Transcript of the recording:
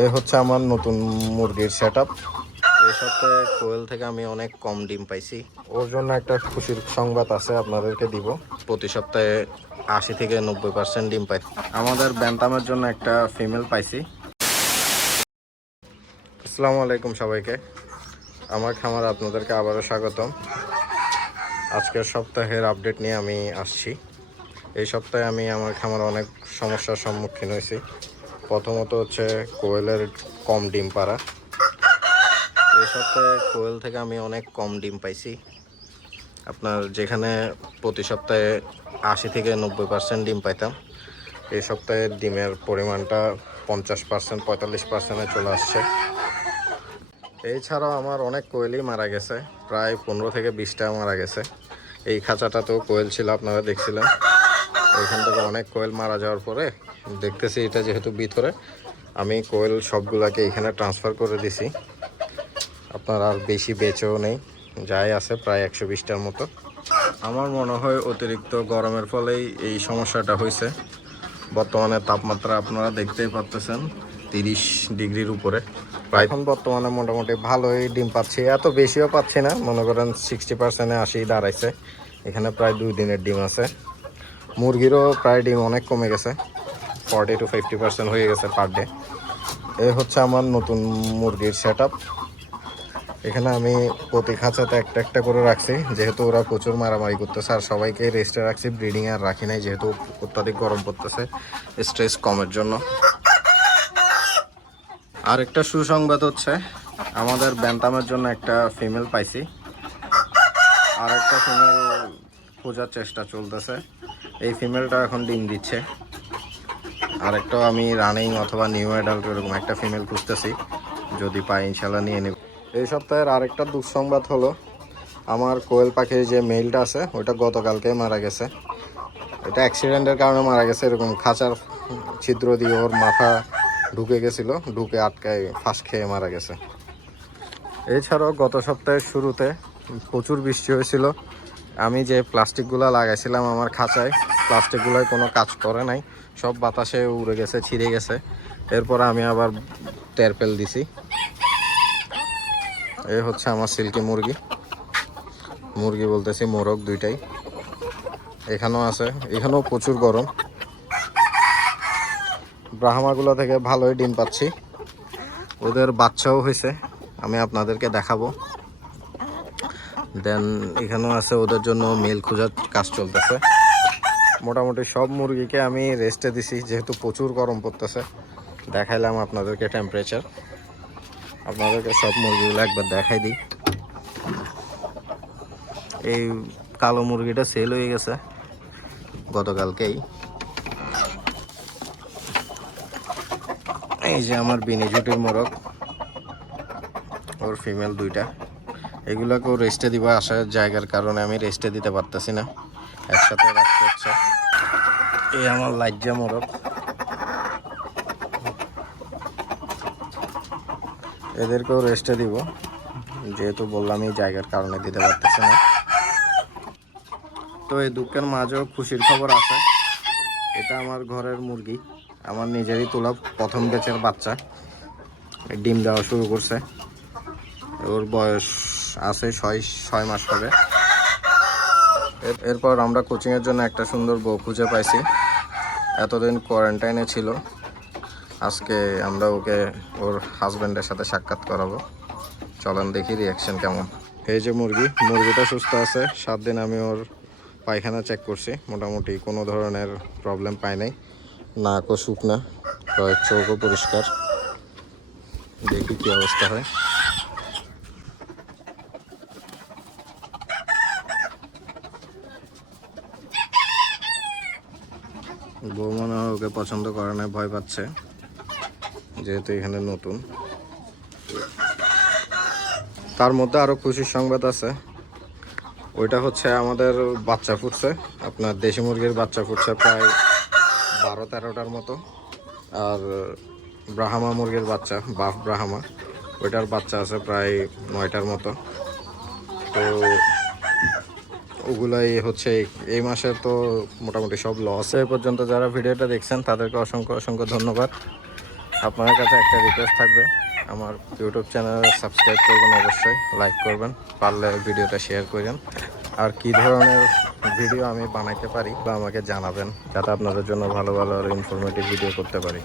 এই হচ্ছে আমার নতুন মুরগির সেটআপ। এই সপ্তাহে কোয়েল থেকে আমি অনেক কম ডিম পাইছি। ওর জন্য একটা খুশির সংবাদ আছে, আপনাদেরকে দিব। প্রতি সপ্তাহে 80 থেকে 90% ডিম পাই। আমাদের ব্যান্টামের জন্য একটা ফিমেল পাইছি। আসসালামু আলাইকুম সবাইকে, আমার খামার আপনাদেরকে আবারও স্বাগতম। আজকের সপ্তাহের আপডেট নিয়ে আমি আসছি। এই সপ্তাহে আমি আমার খামারে অনেক সমস্যার সম্মুখীন হয়েছি। প্রথমত হচ্ছে কোয়েলের কম ডিম পাড়া। এই সপ্তাহে কোয়েল থেকে আমি অনেক কম ডিম পাইছি। আপনার যেখানে প্রতি সপ্তাহে 80 থেকে 90% ডিম পাইতাম, এই সপ্তাহে ডিমের পরিমাণটা 50% 45%-এ চলে আসছে। এছাড়াও আমার অনেক কোয়েলই মারা গেছে, প্রায় 15 থেকে 20টা মারা গেছে। এই খাঁচাটাতেও কোয়েল ছিল, আপনারা দেখছিলেন। এখান থেকে অনেক কোয়েল মারা যাওয়ার পরে দেখতেছি এটা যেহেতু ভিতরে, আমি কোয়েল সবগুলাকে এখানে ট্রান্সফার করে দিছি। আপনার আর বেশি বেচেও নেই, যাই আছে প্রায় 120টার মতো। আমার মনে হয় অতিরিক্ত গরমের ফলেই এই সমস্যাটা হয়েছে। বর্তমানে তাপমাত্রা আপনারা দেখতেই পাচ্ছেন 30 ডিগ্রির উপরে। প্রায় এখন বর্তমানে মোটামুটি ভালোই ডিম পাচ্ছি, এত বেশিও পাচ্ছি না, মনে করেন 60%-এ আসি দাঁড়াইছে। এখানে প্রায় 2 দিনের ডিম আছে। মুরগিরও প্রায় ডিম অনেক কমে গেছে, 40 to 50% হয়ে গেছে পার ডে। এই হচ্ছে আমার নতুন মুরগির সেটআপ। এখানে আমি প্রতি খাঁচাতে একটা একটা করে রাখছি, যেহেতু ওরা প্রচুর মারামারি করতেছে। আর সবাইকে রেস্টে রাখছি, ব্রিডিং আর রাখি নাই, যেহেতু অত্যাধিক গরম পড়তেছে, স্ট্রেস কমের জন্য। আর একটা সুসংবাদ হচ্ছে আমাদের ব্যান্টামের জন্য একটা ফিমেল পাইছি। আর একটা ফিমেল খোঁজার চেষ্টা চলতেছে। এই ফিমেলটা এখন ডিম দিচ্ছে। আর একটা আমি রানিং অথবা নিউ অ্যাডাল্ট এরকম একটা ফিমেল খুঁজতেছি, যদি পাই ইনশাল্লাহ নিয়ে নেব। এই সপ্তাহের আরেকটা দুঃসংবাদ হলো, আমার কোয়েল পাখির যে মেলটা আছে ওইটা গতকালকে মারা গেছে। এটা অ্যাক্সিডেন্টের কারণে মারা গেছে। এরকম খাঁচার ছিদ্র দিয়ে ওর মাথা ঢুকে গেছিলো, ঢুকে আটকায় ফাঁস খেয়ে মারা গেছে। এছাড়াও গত সপ্তাহের শুরুতে প্রচুর বৃষ্টি হয়েছিল। আমি যে প্লাস্টিকগুলো লাগাইছিলাম আমার খাঁচায়, প্লাস্টিকগুলোয় কোনো কাজ করে নাই, সব বাতাসে উড়ে গেছে, ছিঁড়ে গেছে। এরপর আমি আবার টেরপেল দিছি। এই হচ্ছে আমার সিল্কি মুরগি, মুরগি বলতেছি মোরগ দুইটাই। এখানেও আছে, এখানেও প্রচুর গরম। ব্রাহ্মাগুলো থেকে ভালোই ডিম পাচ্ছি, ওদের বাচ্চাও হয়েছে, আমি আপনাদেরকে দেখাবো। দেন এখানেও আছে, ওদের জন্য মেল খোঁজার কাজ চলতেছে। মোটামুটি সব মুরগিকে আমি রেস্টে দিছি, যেহেতু প্রচুর গরম পড়তেছে। দেখাইলাম আপনাদেরকে টেম্পারেচার, আপনাদেরকে সব মুরগিগুলো একবার দেখাই দিই। এই কালো মুরগিটা সেল হয়ে গেছে গতকালকেই। এই যে আমার বিনিজুটির মোরগ, ওর ফিমেল দুইটা। এগুলোকেও রেস্টে দিব, আসার জায়গার কারণে আমি রেস্টে দিতে পারতেছি না, একসাথে রাখতে হচ্ছে। এই আমার লাজ্জা মোরগ, এদেরকেও রেস্টে দিব, যেহেতু বললাম এই জায়গার কারণে দিতে পারতেছি না। তো এই দুঃখের মাঝেও খুশির খবর আছে, এটা আমার ঘরের মুরগি, আমার নিজেরই তোলা প্রথম ব্যাচের বাচ্চা, ডিম দেওয়া শুরু করছে। ওর বয়স আছে 6 মাস হবে। এরপর আমরা কোচিংয়ের জন্য একটা সুন্দর বউ খুঁজে পাইছি, এতদিন কোয়ারেন্টাইনে ছিল। আজকে আমরা ওকে ওর হাজব্যান্ডের সাথে সাক্ষাৎ করাবো, চলেন দেখি রিয়াকশন কেমন। এই যে মুরগিটা সুস্থ আছে। 7 দিন আমি ওর পায়খানা চেক করছি, মোটামুটি কোনো ধরনের প্রবলেম পাই নাই। নাকও শুকনা, চোখও পরিষ্কার। দেখি কি অবস্থা হয়। বউ মনে হয় ওকে পছন্দ করে না, ভয় পাচ্ছে, যেহেতু এখানে নতুন। তার মধ্যে আরও খুশির সংবাদ আছে, ওইটা হচ্ছে আমাদের বাচ্চা ফুটছে। আপনার দেশি মুরগির বাচ্চা ফুটছে প্রায় 12-13টার মতো। আর ব্রাহ্মা মুরগির বাচ্চা, বাফ ব্রাহ্মা, ওইটার বাচ্চা আছে প্রায় 9টার মতো। তো ওগুলাই হচ্ছে এই মাসে তো মোটামুটি সব লস। এই পর্যন্ত যারা ভিডিওটা দেখছেন তাদেরকে অসংখ্য অসংখ্য ধন্যবাদ। আপনাদের কাছে একটা রিকোয়েস্ট থাকবে, আমার ইউটিউব চ্যানেলে সাবস্ক্রাইব করবেন, অবশ্যই লাইক করবেন, পারলে ভিডিওটা শেয়ার করেন। আর কি ধরনের ভিডিও আমি বানাইতে পারি বা আমাকে জানাবেন, যাতে আপনাদের জন্য ভালো ভালো আর ইনফরমেটিভ ভিডিও করতে পারি।